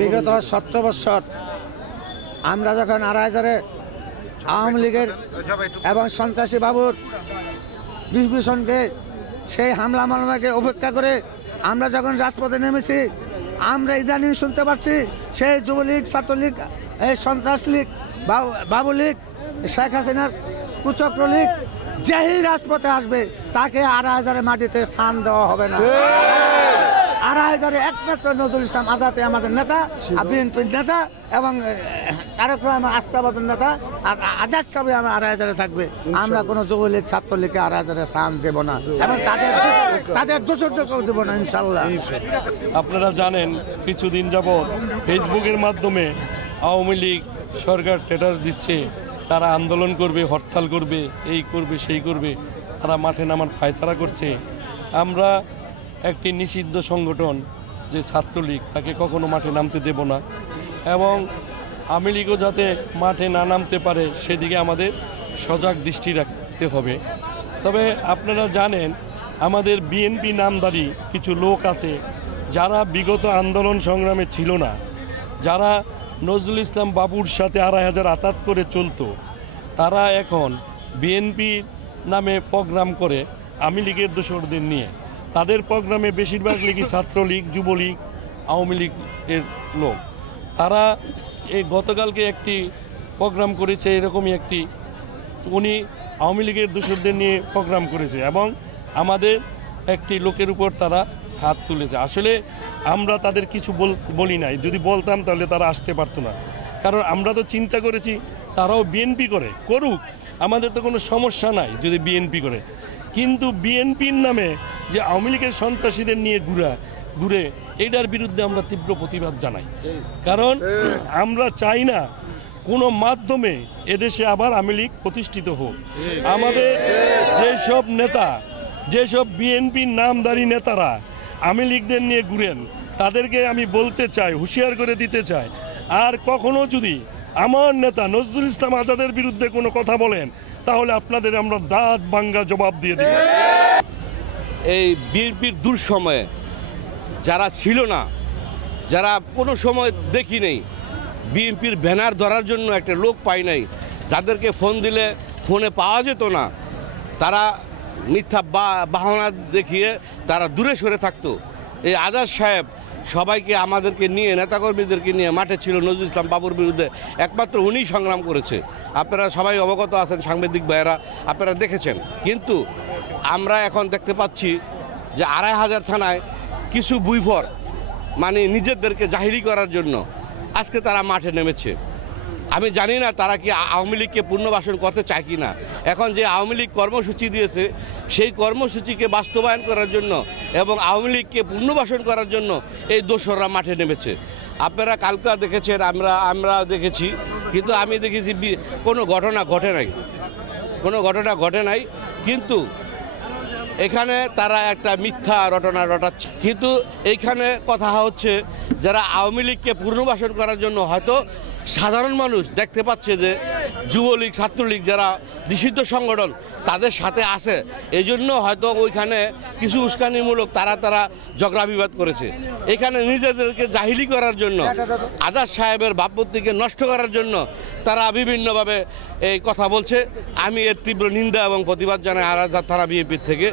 বিগত 17 বছর আমরা যখন আড়াইহাজারে আওয়ামী লীগের এবং সন্ত্রাসী বাবুর বিভীষণকে সেই হামলা মামলাকে উপেক্ষা করে আমরা যখন রাজপথে নেমেছি, আমরা ইদানিং শুনতে পাচ্ছি সেই যুবলীগ, ছাত্রলীগ, এই সন্ত্রাস লীগ, বাবু লীগ, শেখ হাসিনার কুচক্র লীগ যেই রাজপথে আসবে তাকে আড়াইহাজারের মাটিতে স্থান দেওয়া হবে না। আড়াইহাজারে একমাত্র নজরুল ইসলাম আজাদে আমাদের নেতা, বিএনপির নেতা এবং তারেক রহমান আস্থাবাদী নেতা, আর আজাদ সবই আমার আড়াইহাজারে থাকবে। আমরা কোনো যুবলীগ, ছাত্রলীগকে আড়াইহাজারে স্থান দেব না এবং তাদের দোষরকেও দেবো না ইনশাল্লাহ। আপনারা জানেন কিছুদিন যাবৎ ফেসবুকের মাধ্যমে আওয়ামী লীগ সরকার স্ট্যাটাস দিচ্ছে, তারা আন্দোলন করবে, হরতাল করবে, এই করবে, সেই করবে, তারা মাঠে নামার পায়তারা করছে। আমরা একটি নিষিদ্ধ সংগঠন যে ছাত্রলীগ, তাকে কখনো মাঠে নামতে দেব না এবং আওয়ামী লীগও যাতে মাঠে না নামতে পারে সেদিকে আমাদের সজাগ দৃষ্টি রাখতে হবে। তবে আপনারা জানেন আমাদের বিএনপি নামধারী কিছু লোক আছে যারা বিগত আন্দোলন সংগ্রামে ছিল না, যারা নজরুল ইসলাম বাবুর সাথে আড়াইহাজার আতাত করে চলতো, তারা এখন বিএনপির নামে প্রোগ্রাম করে আওয়ামী লীগের দোসরদের নিয়ে। তাদের প্রোগ্রামে বেশিরভাগ লীগই ছাত্রলীগ, যুবলীগ, আওয়ামী লীগের লোক। তারা এই গতকালকে একটি প্রোগ্রাম করেছে, এরকমই একটি, উনি আওয়ামী লীগের দোসরদের নিয়ে প্রোগ্রাম করেছে এবং আমাদের একটি লোকের উপর তারা হাত তুলেছে। আসলে আমরা তাদের কিছু বলি নাই, যদি বলতাম তাহলে তারা আসতে পারতো না। কারণ আমরা তো চিন্তা করেছি তারাও বিএনপি করে, করুক, আমাদের তো কোনো সমস্যা নাই যদি বিএনপি করে। কিন্তু বিএনপির নামে যে আওয়ামী লীগের সন্ত্রাসীদের নিয়ে ঘুরে এইটার বিরুদ্ধে আমরা তীব্র প্রতিবাদ জানাই। কারণ আমরা চাই না কোনো মাধ্যমে এদেশে আবার আওয়ামী লীগ প্রতিষ্ঠিত হোক। আমাদের যেসব নেতা, যেসব বিএনপির নামধারী নেতারা আওয়ামী লীগদের নিয়ে ঘুরেন, তাদেরকে আমি বলতে চাই, হুঁশিয়ার করে দিতে চাই, আর কখনো যদি আমার নেতা নজরুল ইসলাম আজাদের বিরুদ্ধে কোনো কথা বলেন তাহলে আপনাদের আমরা দাঁত ভাঙ্গা জবাব দিয়ে দিব। এই বিএনপির দুঃসময়ে যারা ছিল না, যারা কোনো সময় দেখি নেই, বিএনপির ব্যানার ধরার জন্য একটা লোক পাই নাই, যাদেরকে ফোন দিলে ফোনে পাওয়া যেত না, তারা মিথ্যা বাহানা দেখিয়ে তারা দূরে সরে থাকতো। এই আজাদ সাহেব সবাইকে, আমাদেরকে নিয়ে, নেতাকর্মীদেরকে নিয়ে মাঠে ছিল নজরুল ইসলাম বাবুর বিরুদ্ধে, একমাত্র উনিই সংগ্রাম করেছে। আপনারা সবাই অবগত আছেন, সাংবাদিক ভাইয়েরা আপনারা দেখেছেন। কিন্তু আমরা এখন দেখতে পাচ্ছি যে আড়াইহাজার থানায় কিছু বুইফর মানে নিজেদেরকে জাহিরি করার জন্য আজকে তারা মাঠে নেমেছে। আমি জানি না তারা কি আওয়ামী লীগকে পুনর্বাসন করতে চায় কি না। এখন যে আওয়ামী লীগ কর্মসূচি দিয়েছে সেই কর্মসূচিকে বাস্তবায়ন করার জন্য এবং আওয়ামী লীগকে পুনর্বাসন করার জন্য এই দোসররা মাঠে নেমেছে। আপনারা কালকা দেখেছেন, আমরা দেখেছি, কিন্তু আমি দেখেছি কোনো ঘটনা ঘটে নাই, কিন্তু এখানে তারা একটা মিথ্যা রটনা রটাচ্ছে। কিন্তু এইখানে কথা হচ্ছে যারা আওয়ামী লীগকে পুনর্বাসন করার জন্য হয়তো সাধারণ মানুষ দেখতে পাচ্ছে যে যুবলীগ, ছাত্রলীগ যারা নিষিদ্ধ সংগঠন তাদের সাথে আছে, এই জন্য হয়তো ওইখানে কিছু উস্কানিমূলক তারা ঝগড়া বিবাদ করেছে। এখানে নিজেদেরকে জাহিলি করার জন্য, আজাদ সাহেবের ভাবমূর্তিকে নষ্ট করার জন্য তারা বিভিন্নভাবে এই কথা বলছে। আমি এর তীব্র নিন্দা এবং প্রতিবাদ জানাই আজাদ থানা বিএনপির থেকে।